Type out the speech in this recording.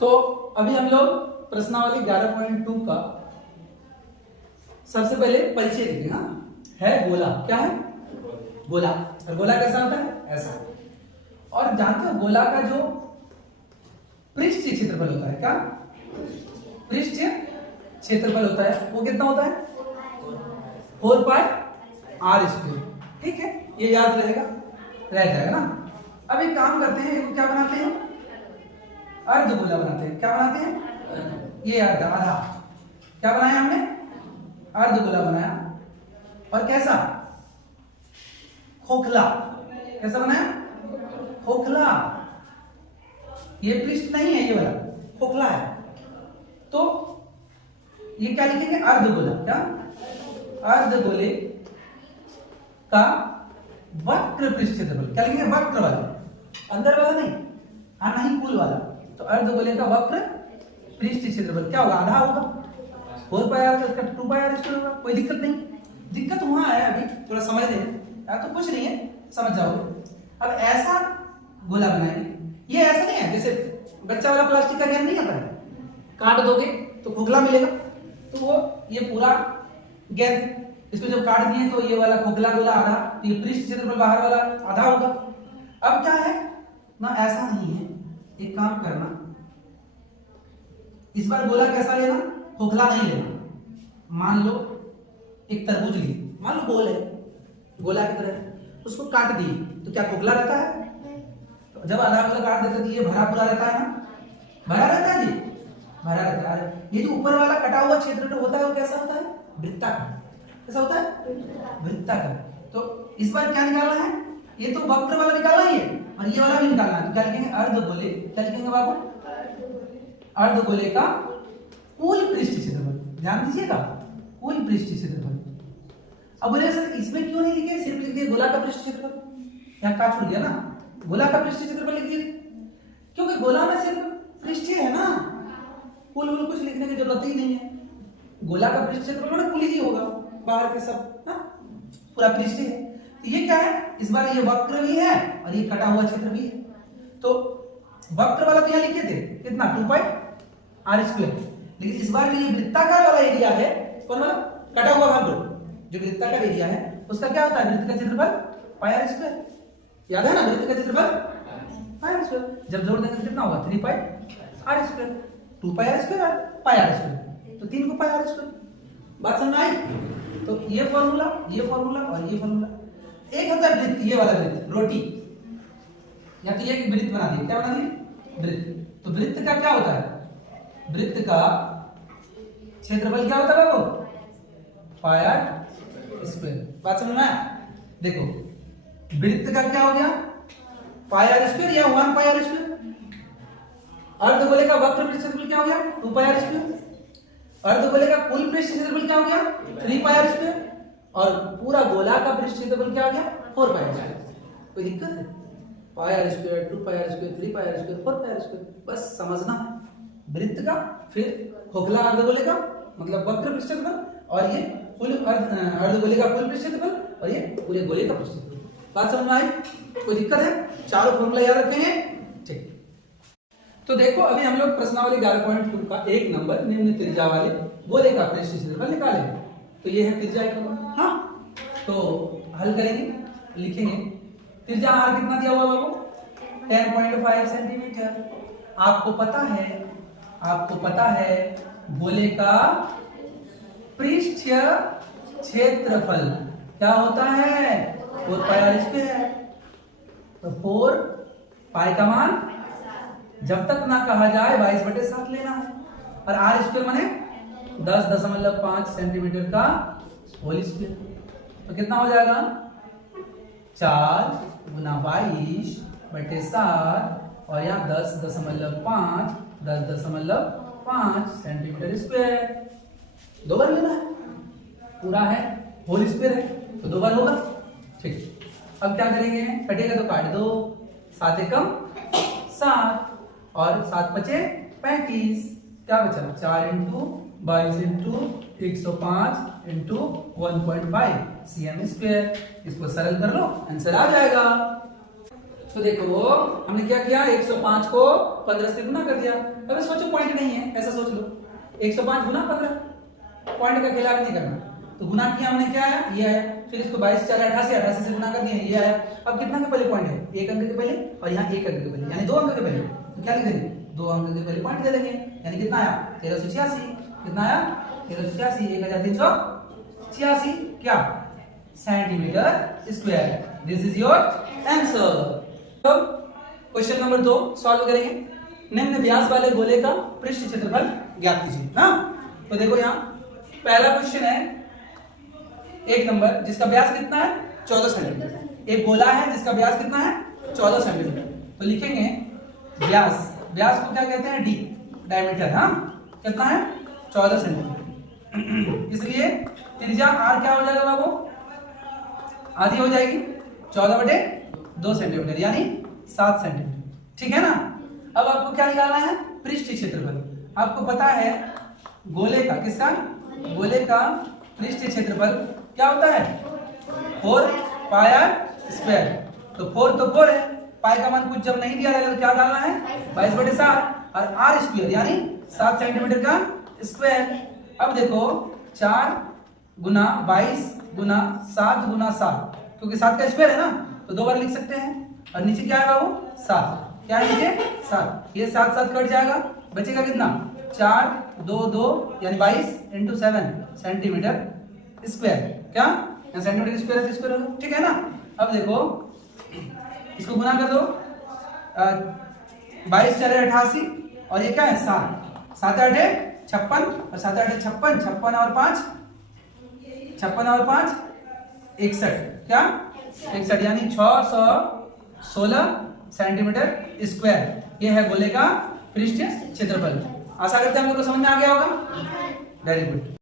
तो अभी हम लोग प्रश्नावली 11.2 का सबसे पहले परिचय देंगे। हाँ, है गोला। क्या है? गोला। और गोला कैसा होता है? ऐसा। और जानते हो गोला का जो पृष्ठीय क्षेत्रफल होता है, क्या पृष्ठीय क्षेत्रफल होता है, वो कितना होता है? 4 पाई r स्क्वायर। ठीक है, ये याद रहेगा, रह जाएगा ना। अब एक काम करते हैं, क्या बनाते हैं? अर्धगोला बनाते हैं। क्या बनाते हैं? ये आधा क्या बनाया हमने? अर्धगोला बनाया। और कैसा? खोखला। कैसा बनाया? खोखला। ये पृष्ठ नहीं है, ये वाला खोखला है। तो ये क्या लिखेंगे? अर्धगोला। क्या? अर्धगोले का वक्र पृष्ठ क्षेत्रफल। क्या लिखेंगे? वक्र वाला, अंदर वाला नहीं, हाँ नहीं, कुल वाला। तो अर्धगोले का वक्र पृष्ठ क्षेत्रफल क्या होगा? आधा होगा। 4 पाई r का 2 पाई r स्क्वायर होगा। कोई दिक्कत नहीं। दिक्कत वहां है, अभी थोड़ा समझ लें यार, तो कुछ नहीं है, समझ जाओगे। अब ऐसा गोला बनाएंगे। ये ऐसा नहीं है जैसे बच्चा वाला प्लास्टिक का गेम नहीं आता है, काट दोगे तो खोखला मिलेगा। तो वो ये पूरा गेंद, इसको जब काट दिए तो ये वाला खोखला गोला आधा, तो ये पृष्ठ क्षेत्रफल बाहर वाला आधा होगा। अब क्या है ना, ऐसा नहीं है। एक काम करना, इस बार गोला कैसा लेना? खोखला नहीं लेना। मान लो एक तरबूज ली, मान लो गोल है, गोला की तरह, उसको काट दिए तो क्या खोखला रहता है? तो जब आधा गोला काट देते तो ये भरा पूरा रहता है ना, भरा रहता है जी, भरा रहता है। ये जो ऊपर वाला कटा हुआ क्षेत्र होता है वो कैसा होता है? वृत्ताकार। कैसा होता है? वृत्ताकार। तो इस बार क्या निकालना है? ये तो वक्र वाला निकालना ही है, और ये वाला भी निकालना है। तो क्या लिखेंगे? अर्धगोले। क्या लिखेंगे बाबू? अर्धगोले का कुल पृष्ठ क्षेत्रफल। ध्यान दीजिएगा, कुल पृष्ठ क्षेत्रफल। अब बोले सर इसमें क्यों नहीं लिखे, सिर्फ लिख दिए गोला का पृष्ठ क्षेत्रफल? यहाँ का छूट गया ना, गोला का पृष्ठ क्षेत्रफल लिख दिए, क्योंकि गोला में सिर्फ पृष्ठीय है ना, कुल कुछ लिखने की जरूरत ही नहीं है। गोला का पृष्ठ क्षेत्रफल मतलब कुल ही होगा, बाहर के सब ना पूरा पृष्ठीय है। तो ये क्या है? इस बार ये वक्र भी है और ये कटा हुआ क्षेत्र भी है। तो वक्र वाला तो यहाँ लिखे थे कितना? 2 पाई r स्क्वायर। लेकिन इस बार जो ये वृत्ताकार वाला एरिया है, कौन वाला? कटा हुआ भाग, जो वृत्ताकार एरिया है उसका क्या होता है? वृत्त का क्षेत्रफल पाई r स्क्वायर। याद है ना, वृत्त का क्षेत्रफल पाई r स्क्वायर। जब जोड़ देंगे तो कितना होगा? 3 पाई r स्क्वायर। 2 पाई r स्क्वायर और पाई r स्क्वायर, तो 3 को पाई r स्क्वायर। बात समझ में आई? तो ये फॉर्मूला और ये फॉर्मूला। एक होता है वृत्त, ये वाला वृत्त, रोटी, या तो ये वृत्त बना दिए। क्या बना दिए? वृत्त। तो वृत्त का क्या होता है? वृत्त का क्षेत्रफल क्या होता है बाबू? पाई r स्क्वायर। बात समझ में आया? देखो वृत्त का क्या हो गया? पाई r स्क्वायर या 1 पाई r स्क्वायर। अर्धगोले का वक्र पृष्ठ क्षेत्रफल क्या हो गया? 2 पाई r स्क्वायर। अर्धगोले का कुल पृष्ठ क्षेत्रफल क्या हो गया? 3 पाई r स्क्वायर। और पूरा गोला का पृष्ठ क्षेत्रफल क्या हो गया? 4 पाई r स्क्वायर। कोई दिक्कत है? पाई r स्क्वायर, 2 पाई r स्क्वायर, 3 पाई r स्क्वायर, 4 पाई r स्क्वायर, बस समझना है। वृत्त का, फिर खोखला अर्धगोले का मतलब वक्र पृष्ठ क्षेत्रफल, और ये कुल अर्धगोले का कुल पृष्ठ क्षेत्रफल, और ये पूरे गोले का पृष्ठ क्षेत्रफल। बात समझ में आई? कोई दिक्कत है? चारों फॉर्मूला याद रखेंगे, ठीक। तो देखो अभी हम लोग प्रश्नावली 11.2 का 1 नंबर निम्न त्रिज्या वाले गोले का पृष्ठ क्षेत्रफल निकाले। तो ये है त्रिज्या 1 नंबर। हाँ, तो हल करेंगे, लिखेंगे त्रिज्या r कितना दिया हुआ बाबू? 10.5 सेंटीमीटर। आपको पता है गोले का पृष्ठीय क्षेत्रफल क्या होता है? 4 पाई r स्क्वायर। तो 4 पाई का मान जब तक ना कहा जाए 22/7 लेना है, और r स्क्वायर माने 10.5 सेंटीमीटर का होल स्क्वायर। तो कितना हो जाएगा? 4 गुना 22/7, और यहाँ 10.5 सेंटीमीटर स्क्वायर। 2 बार लेना है, पूरा है, होल स्क्वायर है तो 2 बार होगा, ठीक। अब क्या करेंगे? कटेगा तो काट दो, 7 एकम 7, और 7 पचे 35। क्या बचा? 4 into 22 into 105 into 1.5 cm square. इसको सरल कर लो, आंसर आ जाएगा। तो देखो हमने क्या किया, 105 को 15 से गुना कर दिया। अगर सोचो पॉइंट नहीं है, ऐसा सोच लो 105 गुना 15, पॉइंट का खिलाफ नहीं करना। तो गुना किया हमने, क्या आया, ये आया। फिर इसको 22 4 88 88 से गुना कर दिया, ये आया। अब कितना के पहले पॉइंट है, एक अंक के पहले, और यहाँ एक अंक के पहले, यानी 2 अंक के पहले। तो क्या लिख देंगे, 2 अंक के पहले पॉइंट दे देंगे। यानी कितना आया, 1386। कितना आया, 1386, 1386 क्या, centimetre square. This is your answer. तो क्वेश्चन नंबर 2 सॉल्व करेंगे। निम्न व्यास वाले गोले का पृष्ठ क्षेत्रफल ज्ञात कीजिए। हाँ, तो देखो यहाँ पहला क्वेश्चन है, 1 नंबर, जिसका व्यास कितना है, 14 सेंटीमीटर। एक गोला है जिसका व्यास कितना है, 14 सेंटीमीटर। तो लिखेंगे व्यास, व्यास को क्या कहते हैं, डी, डायमीटर। हाँ, कितना है, 14 सेंटीमीटर। इसलिए त्रिज्या आर क्या हो जाएगा बाबू, आधी हो जाएगी, 14/2 सेंटीमीटर, यानी 7 सेंटीमीटर। ठीक है ना। अब आपको क्या निकालना है, पृष्ठ क्षेत्रफल। आपको पता है गोले का, किसका, गोले का पृष्ठ क्षेत्रफल क्या होता है, 4 पाई आर स्क्वायर। तो 4 तो 4 है, पाई का मान कुछ जब नहीं दिया रहेगा तो क्या डालना है, 22/7, और आर स्क्वायर यानी 7 सेंटीमीटर का स्क्वायर। अब देखो 4 गुना 22 गुना 7 गुना 7, क्योंकि 7 का स्क्वायर है ना, तो 2 बार लिख सकते हैं। और नीचे क्या है बाबू, 7, क्या है नीचे, 7। ये 7 7 कट जाएगा, बचेगा कितना, 4 2 2 यानी 22 × 7 सेंटीमीटर स्क्वायर। क्या, सेंटीमीटर स्क्वायर स्क्वायर होगा, ठीक है ना। अब देखो इसको गुना कर दो, 22 4 88, और ये क्या है, 7 7 8 56, और 7 8 56, 56 और 5 61, क्या 61, यानी 616 सेंटीमीटर स्क्वायर। ये है गोले का पृष्ठ क्षेत्रफल। आशा करते हैं हम लोग को समझ में आ गया होगा। Very good.